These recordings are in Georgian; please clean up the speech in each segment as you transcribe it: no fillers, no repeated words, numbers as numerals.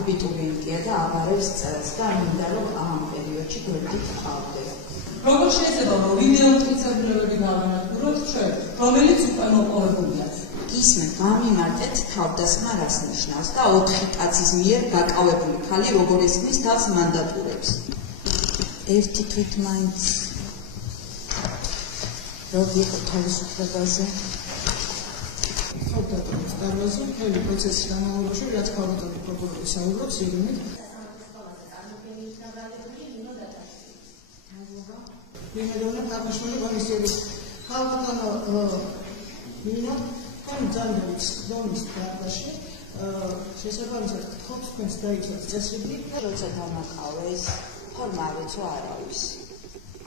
აბიტურიენტია და აბარებს წელს და მინდა რომ ამ პერიოდში გვერდით ყავდეს. Როგორ შეიძლება რომ ვიდეო მტკიცებულებები გავანადგუროთ ჩვენ, რომელიც უკვე მოპოვებულია? ისმენთ, გამიმართეთ თავდასხმა რას ნიშნავს და 4 კაცის მიერ გაკავებული ხალი როგორ ესმის თავს მანდატურებს. ერთი თვით მაინც რო ვიყო თავისუფლებაზე. თავდადებით დარბაზი მთელი პროცესის განმავლობაში, რაც ქალბატონი პროკურორი საუბრობს, ირმით მინერონა თამაშული კომისიების ქალბატონო მინა განძალების დონის დარბაზში შესაბამისად გთხოვთ თქვენს დაიცვათ წესრიგი როცა დამაკავეს ფორმა არიცო არავის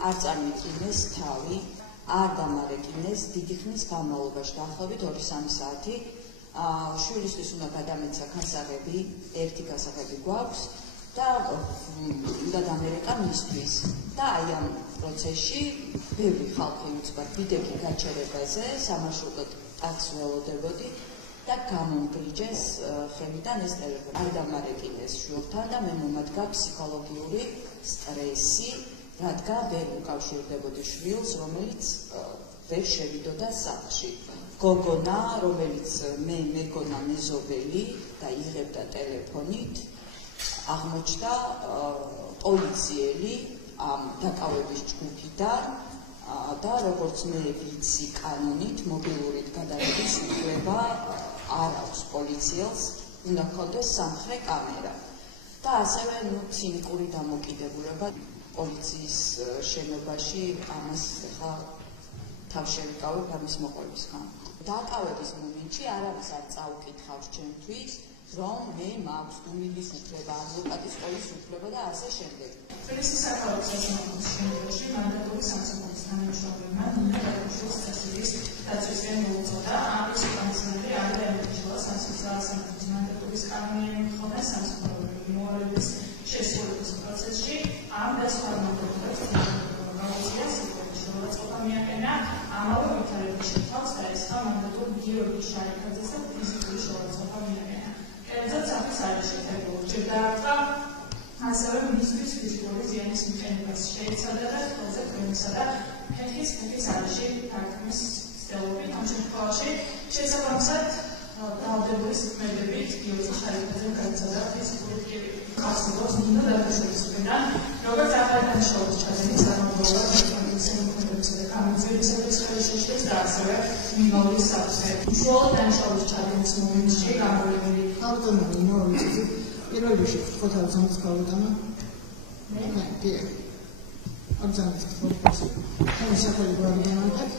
არ წარმიკინეს თავი არ დამარეკინეს დიდი ხნის განმავლობაში დაახლოებით 2-3 საათი შვილისთვის უნდა გადამეცა გასაღები ერთი გასაღები გვაქვს და უნდა დამერეკა მისთვის და აი ამ პროცესში ბევრი ხალხი უცბად ბიდეგი გაჩერებაზე სამარშრუტოდ ტაქსს ველოდებოდი და გამომგრიჯეს ხელიდან ეს ტელეფონი არ დამარეკინეს შვილთან და მე მომადგა ფსიქოლოგიური სტრესი რადგან ვერ უკავშირდებოდი შვილს რომელიც ვერ შევიდოდა სახლში გოგონა რომელიც მე მეგონა მეზობელი და იღებდა ტელეფონით აღმოჩნდა პოლიციელი ამ დაკავების ჯგუფიდან და როგორც მე ვიცი კანონით მობილურით გადაღების უფლება არ აქვს პოლიციელს უნდა ჰქონდეს სამხრე კამერა და ასევე ცინიკური დამოკიდებულება პოლიციის შენობაში ამას ხა თავშევიკავებ ამის მოყოლისგან დაკავების მომენტში არავის არ წაუკითხავს ჩემთვის რომ მე მაქვს გუმილის უფლება, ადვოკატის ყოლის უფლება და ასე შემდეგ. Თბილისის საკავების სასამართლოს შემდგომში მანდატური სამსახურის თანამშრომლებმა ნინო დაკუშვილის წესრიგის დაწესვიანი მოუწოდა. ამის უკანასკნელი არის ელექტროშუა სამსახურის მანდატურის კანონიერი მიხედვით სამსახურების მოვალეობის შესრულების პროცესში ამ და სხვა მანდატურებს გამოიწვია სიტუაცია, როცა მიაყენა ამავე ვითარების შეთავაზ და ესხა მანდატური გიორგი შარიფაძეს და ფიზიკური შევარდცობა მიაყენა. Ელზა საფის არის შეფერებული და ასევე მისთვის ფიზიკური ზიანის მიყენებას შეიცადა და ყველაზე ქვემისა და ფეხის არეში ფართობის ცდელობით ამ შემთხვევაში შესაბამისად დაავადებული სიკვდილებით გიორგი შარიფაძემ განიცადა ფიზიკური პირი. გახსოვს ნინო დაკუშვილის მხრიდან, როგორც ახალი დანიშნულების ჩადენის წარმომავლობა შემოქმედებისა და გამოძიებისათვის ხელშეშლის და ასევე მიმავლის საფრთხე. უშუალოდ დანიშნულების ჩადენის მომენტში გამოვლენილი ქალბატონი ნინო ვიცი პირველ რიგში გთხოვთ ამის ქალბატონო მე კი ამზადეთ გთხოვთ ამის სახელი გვაგიმანტეთ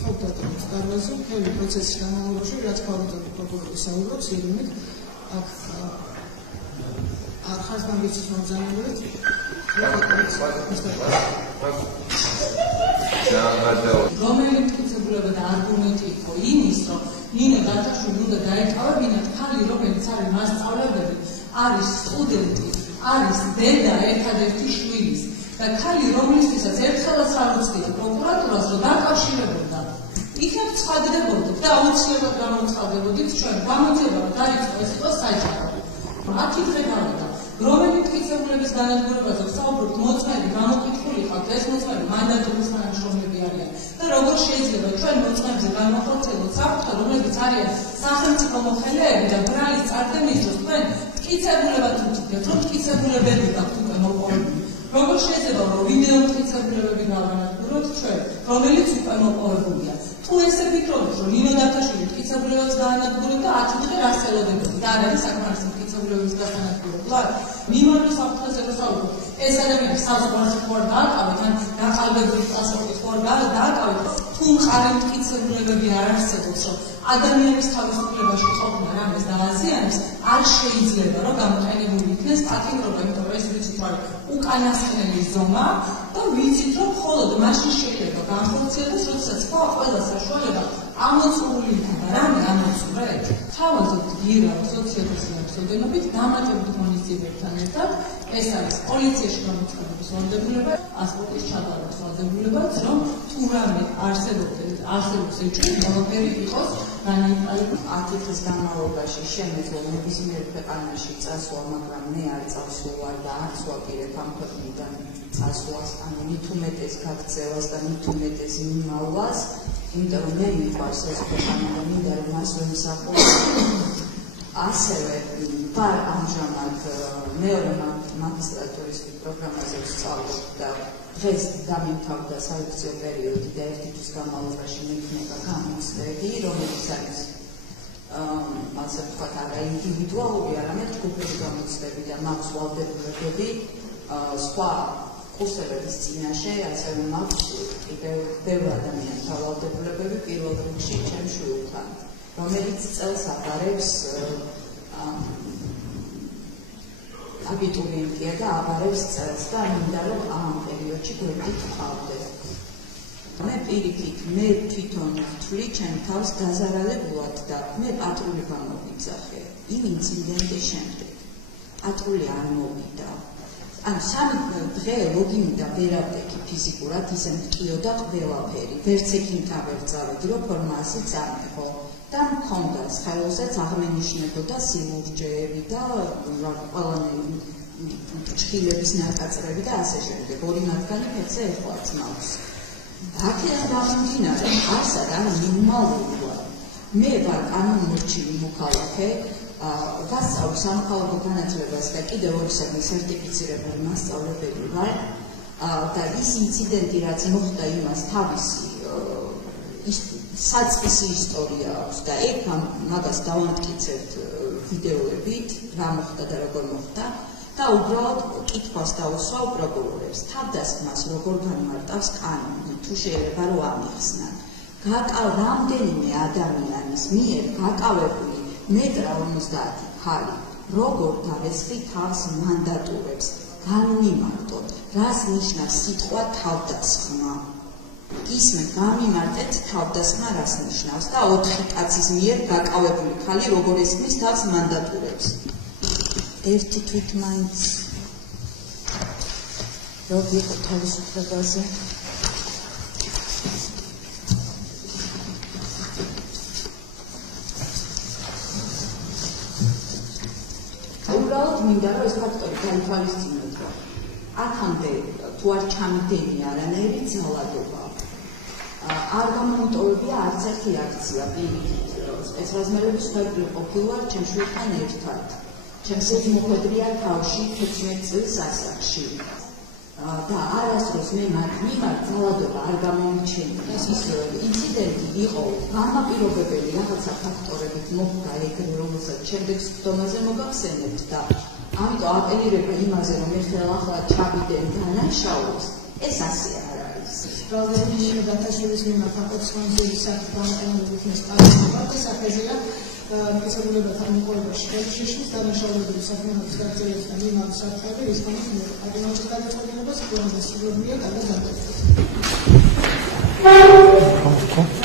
თავდადებით დარბაზი მთელი პროცესის განმავლობაში რაც ქალბატონი პროკურორი საუბრობს ირმით აქ არ ხარს გამიცის მომზადებულით რომელი მტკიცებულება და არგუმენტი იყო იმის რომ ნინო დაკაშვილი უნდა დაეკავებინათ ხალი რომელიც არის მასწავლებელი არის სტუდენტი არის დედა ერთადერთი შვილის და ხალი რომლისთვისაც ერთხელაც არ უცდიდა პროკურატურას რომ დაკავშირებოდა იქნებ ცხადდებოდით და აუცილებლად გამოცხადდებოდით ჩვენ გამოძიება რომ დაიწყო ეს იყო საჯარო 10 დღე გავიდა რომელი მტკიცებულების განადგურებაზე ვსაუბრობთ მოწმეები გამოკითხული ხართ ეს მოწმეები მანდატურის თანამშრომლები არიან და როგორ შეიძლება ჩვენ მოწმეებზე განვახორციელოთ საფრთხე რომლებიც არიან სახელმწიფო მოხელეები და ბრალის წარდგენის დროს თქვენ მტკიცებულებად უწევთ რომ მტკიცებულებები გაქვთ უკვე მოპოვებული როგორ შეიძლება რომ ვიდეო მტკიცებულებები გავანადგუროთ ჩვენ რომელიც უკვე მოპოვებულია თუ ესე ფიქრობთ რომ ნინო დაკაშვილი მტკიცებულებებს გაანადგურებთ და 10 დღე რას ელოდებთ და არ არის საკმარისი მტკიცებულებების განადგურება მიმართვის საფრთხეზე ვსაუბრობთ ეს ადამიანი საზღვარზე ხوار დააკავეთ ან გაყალბებული პასპორტით ხوار დააკავეთ თუ მყარი მტკიცებულებები არ არსებობს რომ ადამიანის თავისუფლებაში ყოფნა რამეს დააზიანებს არ შეიძლება რომ გამოყენებული იქნეს პატიმრობა იმიტომ რომ ეს ვიცით რომ უკანასკნელი ზომა და ვიცით რომ მხოლოდ მაშინ შეიძლება განხორციელდეს როდესაც ყველა საშუალება ამოწურული იქნება რამე ამოწურეთ თავაზობთ გირა სოციალისტების აბსოლუტობით დამატებით მონიციპებთან ერთად ეს არის პოლიციაში გამოცხადების ვალდებულება პასპორტის ჩაბარების ვალდებულებაც რომ თუ რამე არსებობს ეჭვი ყველაფერი იყოს განაიყალიბა. 10 წლის განმავლობაში შემეძლო ნებისმიერ ქვეყანაში წასვლა, მაგრამ მე არ წავსულვარ და არც ვაპირებ ამ ქვეყნიდან წასვლას, ანუ მით უმეტეს გაქცევას და მით უმეტეს მიმავლას, იმიტომ რომ მე მიყვარს ეს ქვეყანა და მინდა რომ მას ვემსახურე. ასევე ვარ ამჟამად მეორე მაგისტრატურის პროგრამაზე ვსწავლობ და დღეს დამიმთავრდა სალექციო პერიოდი და 1 თვის განმავლობაში მექნება გამოცდები, რომელიც არის ასე ვთქვათ, არა ინდივიდუალური, არამედ ჯგუფური გამოცდები და მაქვს ვალდებულებები სხვა კურსელების წინაშე, ასევე მაქვს ბევრ ადამიანთა ვალდებულებები პირველ რიგში ჩემ შვილთან, რომელიც წელს აბარებს აბიტურიენტია და აბარებს წელს და მინდა რომ ამ პერიოდში გვერდით ვყავდე. მე პირიქით, მე თვითონ ვთვლი ჩემ თავს დაზარალებულად და მე პატრული გამოვიძახე იმ ინციდენტის შემდეგ. პატრული არ მოვიდა. ანუ 3 დღე ლოგინდა ვერ ავდექი ფიზიკურად, ისე მტკიოდა ყველაფერი. ვერც ექიმთან ვერ წავედი, რომ ფორმაცია წამეღო. და მქონდა ხელოსაც აღმენიშნებოდა სილურჯეები და ყველანაირი ჭხილების ნაკაწრები და ასე შემდეგ. 2 მათგანი ფეცე ეხლაც მაქვს. აქედან გამომდინარე, არსად არ ნორმალურია. მე ვარ კანონმორჩილი მოქალაქე, ვასწავლ სამოქალაქო განათლებას და კიდევ 2 საქმის სერტიფიცირებული მასწავლებელი ვარ და ის ინციდენტი, რაც მოხდა იმას თავისი საწყისი ისტორია აქვს და ეგ მაგას დავამტკიცებთ ვიდეოებით, რა მოხდა და როგორ მოხდა და უბრალოდ კითხვას დავუსვავ პროკურორებს, თავდასხმას როგორ განმარტავს კანონი, თუ შეიძლება რომ ამიხსნან. რამდენიმე ადამიანის მიერ გაკავებული მეტრა 50 ხალი, როგორ დავესხი თავს მანდატურებს, განმიმარტოთ, რას ნიშნავს სიტყვა თავდასხმა. ისმე გამიმარტეთ თავდასხმა რას ნიშნავს და 4 კაცის მიერ გაკავებული ხალი როგორ ესხმის თავს მანდატურებს. ერთი თვით მაინც რო ვიყო თავისუფლებაზე. უბრალოდ მინდა რომ ეს ფაქტორი გაითვალისწინოთ, რომ აქამდე თუ არ ჩამიდენი არანაირი ძალადობა არ გამომტოვებია არც ერთი აქცია პირიქით. სპეცრაზმერების ხერხი ყოფილვარ ჩემ შვილთან ერთად. ჩემს მოხვედრია თავში 16 წლის ასაკში. და არასდროს მე მათ მიმართ ძალადობა არ გამომიჩენია. ის ინციდენტი იყო გამაპირობებელი რაღაცა ფაქტორებით მოხდა ეგრე, რომელსაც შემდეგ სხდომაზე მოგახსენებთ და ამიტომ აპელირება იმაზე, რომ ეხლა ჩავიდენ დანაშაულს, ეს ასე არ არის. Pravdepodobnie Dataświadczenie zmienia pakowanie sankcjonowanych instancji. To zakazuje pisarskiego tam układu szkolnictwa, današaulobili sankcjonowanych sankcjonowanych nie ma sankcjonowanych jest pomysł, a do nas tak jest, że to jest